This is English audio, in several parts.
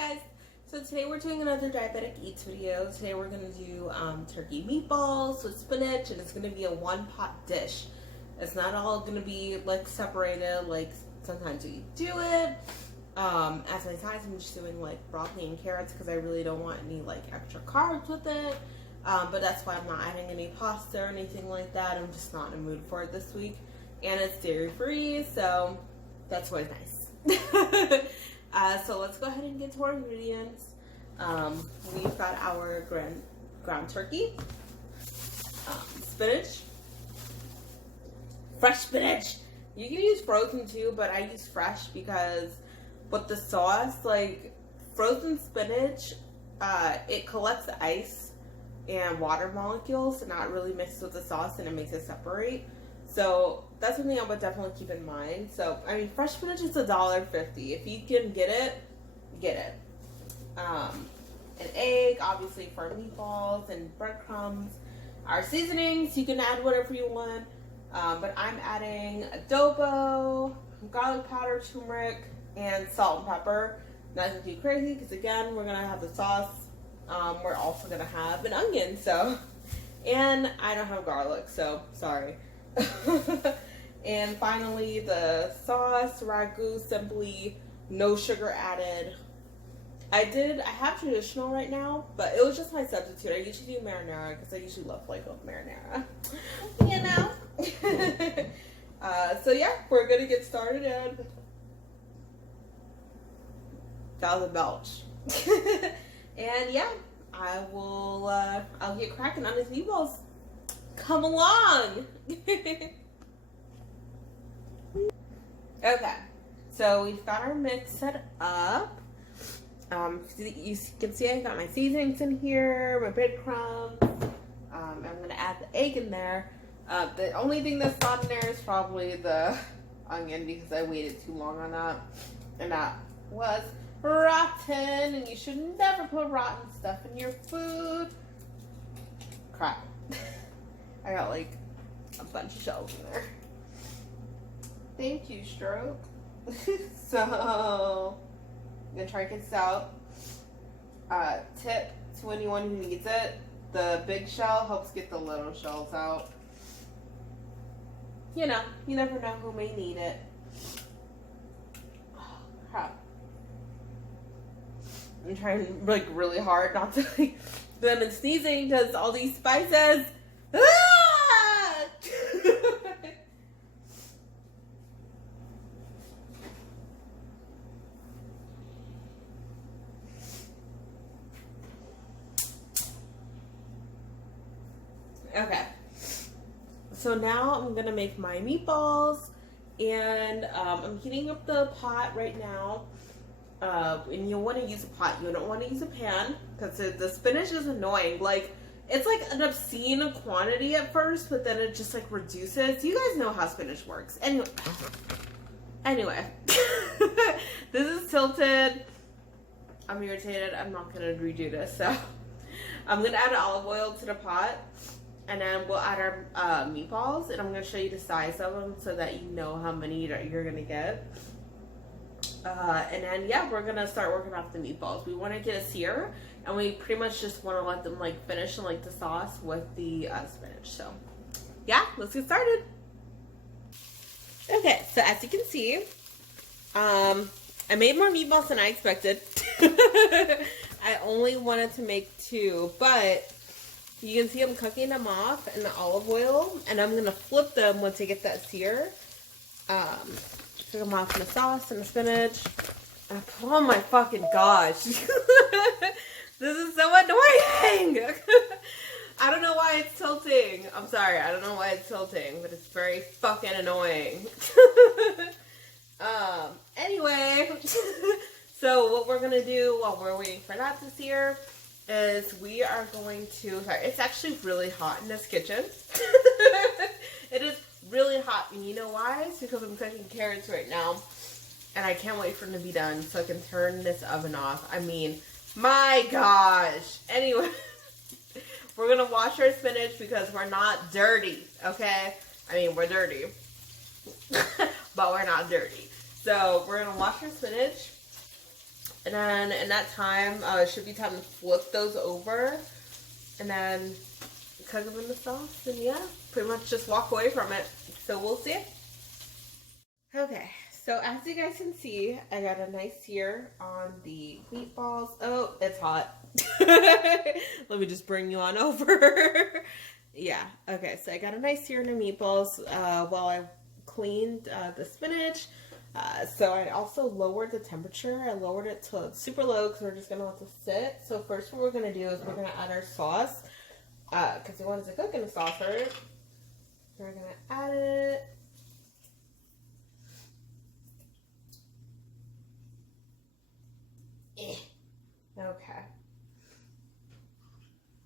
Guys, so today we're doing another Diabetic Eats video. Today we're going to do turkey meatballs with spinach, and it's going to be a one-pot dish. It's not all going to be like separated like sometimes we do it. As my sides, I'm just doing like broccoli and carrots because I really don't want any like extra carbs with it. But that's why I'm not adding any pasta or anything like that. I'm just not in the mood for it this week. And it's dairy-free, so that's always nice. So let's go ahead and get to our ingredients. We've got our ground turkey, spinach, fresh spinach. You can use frozen too, but I use fresh because with the sauce, like frozen spinach, it collects the ice and water molecules and not really mixed with the sauce, and it makes it separate. So that's something I would definitely keep in mind. So, I mean, fresh spinach is $1.50. If you can get it, get it. An egg, obviously, for meatballs and breadcrumbs. Our seasonings, you can add whatever you want. But I'm adding adobo, garlic powder, turmeric, and salt and pepper. Nothing too crazy because, again, we're going to have the sauce. We're also going to have an onion, so. And I don't have garlic, so sorry. And finally, the sauce, ragu, simply no sugar added. I have traditional right now, but it was just my substitute. I usually do marinara because I usually love flaky marinara, you know. So yeah, we're gonna get started, and that was a belch. And yeah, I'll get cracking on these meatballs. Come along. Okay, so we've got our mix set up. You can see I got my seasonings in here, my breadcrumbs. I'm gonna add the egg in there. The only thing that's not in there is probably the onion because I waited too long on that, and that was rotten. And you should never put rotten stuff in your food. Crap. I got like a bunch of shells in there. Thank you, Stroke. So, I'm gonna try to get this out. Tip to anyone who needs it: the big shell helps get the little shells out. You know, you never know who may need it. Oh, crap. I'm trying like really hard not to like them and sneezing because all these spices. Ah! Okay, so now I'm gonna make my meatballs, and I'm heating up the pot right now. And you want to use a pot, you don't want to use a pan because the spinach is annoying. Like, it's like an obscene quantity at first, but then it just like reduces. You guys know how spinach works. Anyway, this is tilted. I'm irritated. I'm not gonna redo this, so I'm gonna add olive oil to the pot, and then we'll add our meatballs, and I'm gonna show you the size of them so that you know how many you're gonna get. And then yeah, we're gonna start working off the meatballs. We want to get a sear, and we pretty much just want to let them like finish in like the sauce with the spinach. So yeah, let's get started. Okay, so as you can see, I made more meatballs than I expected. I only wanted to make 2, but you can see I'm cooking them off in the olive oil, and I'm gonna flip them once I get that sear. Took them off in the sauce and the spinach. Oh my fucking gosh. This is so annoying. I don't know why it's tilting. I'm sorry, I don't know why it's tilting, but it's very fucking annoying. Anyway, so what we're gonna do while we're waiting for that to sear is we are going to, sorry, it's actually really hot in this kitchen. It is really hot, and you know why? It's because I'm cooking carrots right now, and I can't wait for them to be done so I can turn this oven off. I mean, my gosh. Anyway, we're gonna wash our spinach because we're not dirty, okay? I mean, we're dirty, but we're not dirty. So we're gonna wash our spinach, And then in that time, it should be time to flip those over and then cook them in the sauce. And yeah, pretty much just walk away from it. So we'll see. Okay, so as you guys can see, I got a nice sear on the meatballs. Oh, it's hot. Let me just bring you on over. Yeah, okay, so I got a nice sear on the meatballs while I cleaned the spinach. So I also lowered the temperature. I lowered it to super low because we're just going to let this sit. So first what we're going to do is we're going to add our sauce because we want it to cook in the sauce first. We're going to add it. Okay.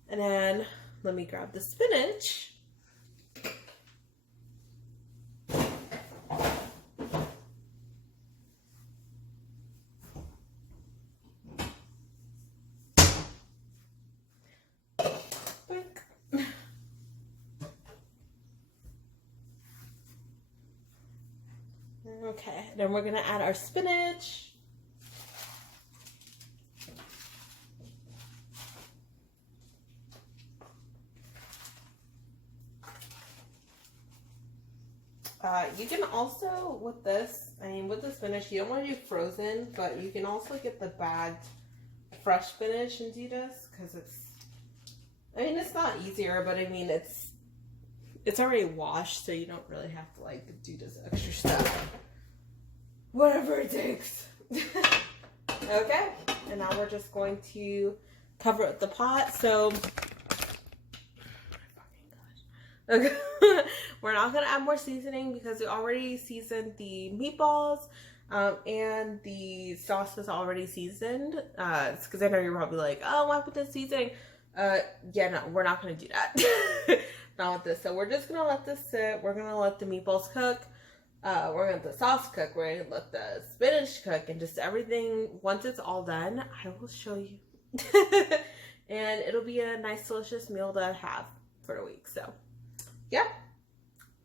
And then let me grab the spinach. Okay, then we're gonna add our spinach. You can also, with this, with the spinach, you don't want to do frozen, but you can also get the bagged fresh spinach and do this, because it's not easier, but it's already washed, so you don't really have to, do this extra stuff. Whatever it takes. Okay, and now we're just going to cover it with the pot, so... Okay. We're not going to add more seasoning because we already seasoned the meatballs and the sauce is already seasoned. It's because I know you're probably like, oh, why put the seasoning? Yeah, no, we're not going to do that. Not with this. So we're just going to let this sit. We're going to let the meatballs cook. We're going to let the sauce cook. We're going to let the spinach cook and just everything. Once it's all done, I will show you. And it'll be a nice, delicious meal to have for the week. So, yeah.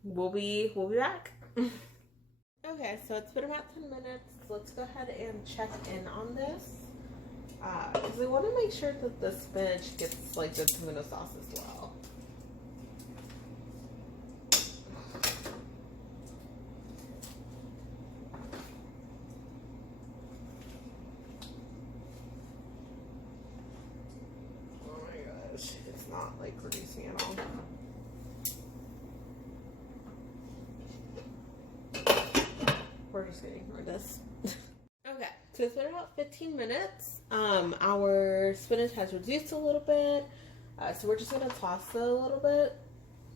We'll be back. Okay, so it's been about 10 minutes. Let's go ahead and check in on this. Because we want to make sure that the spinach gets the tomato sauce as well. Oh my gosh, it's not reducing at all. We're just gonna ignore this. Okay, so it's been about 15 minutes. Our spinach has reduced a little bit. So we're just gonna toss it a little bit.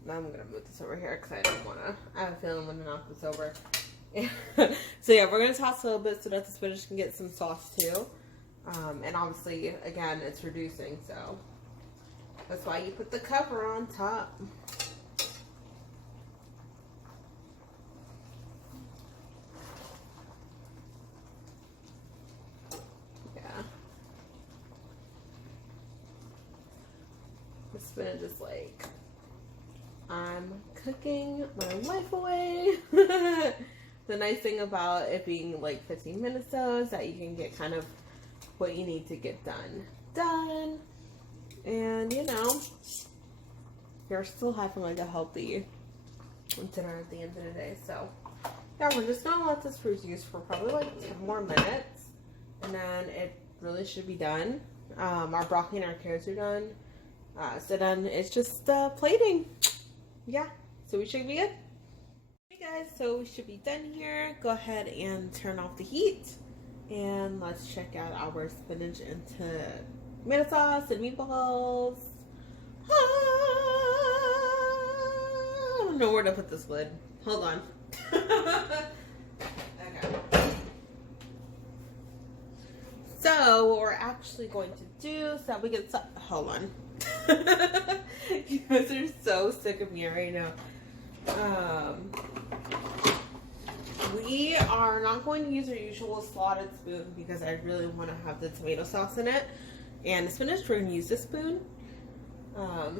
I'm gonna move this over here because I have a feeling I'm gonna knock this over. So yeah, we're gonna toss a little bit so that the spinach can get some sauce too. And obviously, again, it's reducing, so that's why you put the cover on top. The spinach is I'm cooking my life away. The nice thing about it being 15 minutes though is that you can get kind of what you need to get done. And you're still having a healthy dinner at the end of the day. So yeah, we're just gonna let this reduce for probably 10 more minutes and then it really should be done. Our broccoli and our carrots are done. So then it's just plating. Yeah, so we should be good. Hey guys, so we should be done here. Go ahead and turn off the heat. And let's check out our spinach and tomato sauce and meatballs. I don't know where to put this lid. Hold on. Okay. So what we're actually going to do is that we can... Hold on. You guys are so sick of me right now. We are not going to use our usual slotted spoon because I really want to have the tomato sauce in it. And the spinach, we're going to use this spoon. I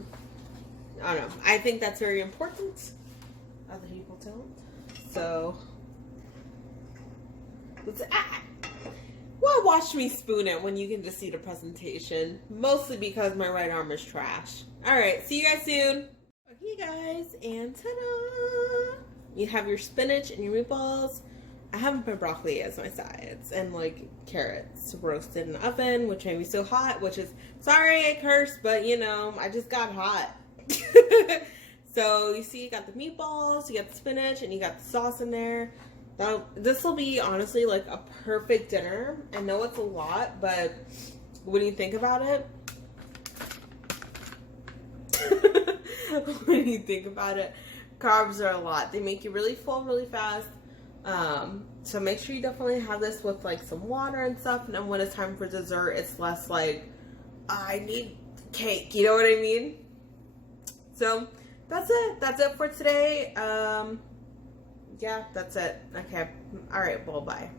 don't know. I think that's very important. Other people don't. So, let's... Whoa, watch me spoon it when you can just see the presentation. Mostly because my right arm is trash. Alright, see you guys soon. Okay guys, and ta-da! You have your spinach and your meatballs. I haven't put broccoli as my sides. And like carrots roasted in the oven, which made me so hot. Which is, sorry I cursed, but you know, I just got hot. So you see you got the meatballs, you got the spinach, and you got the sauce in there. Now, this will be honestly like a perfect dinner. I know it's a lot, but when you think about it, when you think about it, carbs are a lot. They make you really full really fast. So make sure you definitely have this with like some water and stuff. And then when it's time for dessert, it's less like, I need cake. You know what I mean? So that's it. That's it for today. Yeah, that's it. Okay. All right. Well, bye.